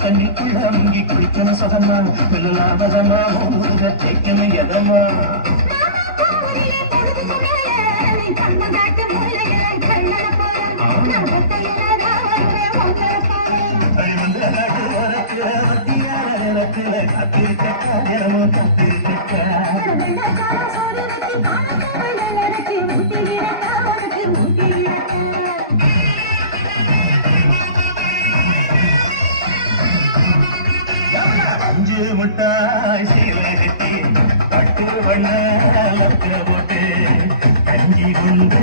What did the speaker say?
தண்ணிக்குள்ள முங்கி குளிக்கணும் சுகமா மெல்லாவதமா ஊருக தேய்க்கணும் எதமா அஞ்சு முட்டாய் சீலை கட்டி பட்டு வண்ண போட்டு கஞ்சி கொண்டு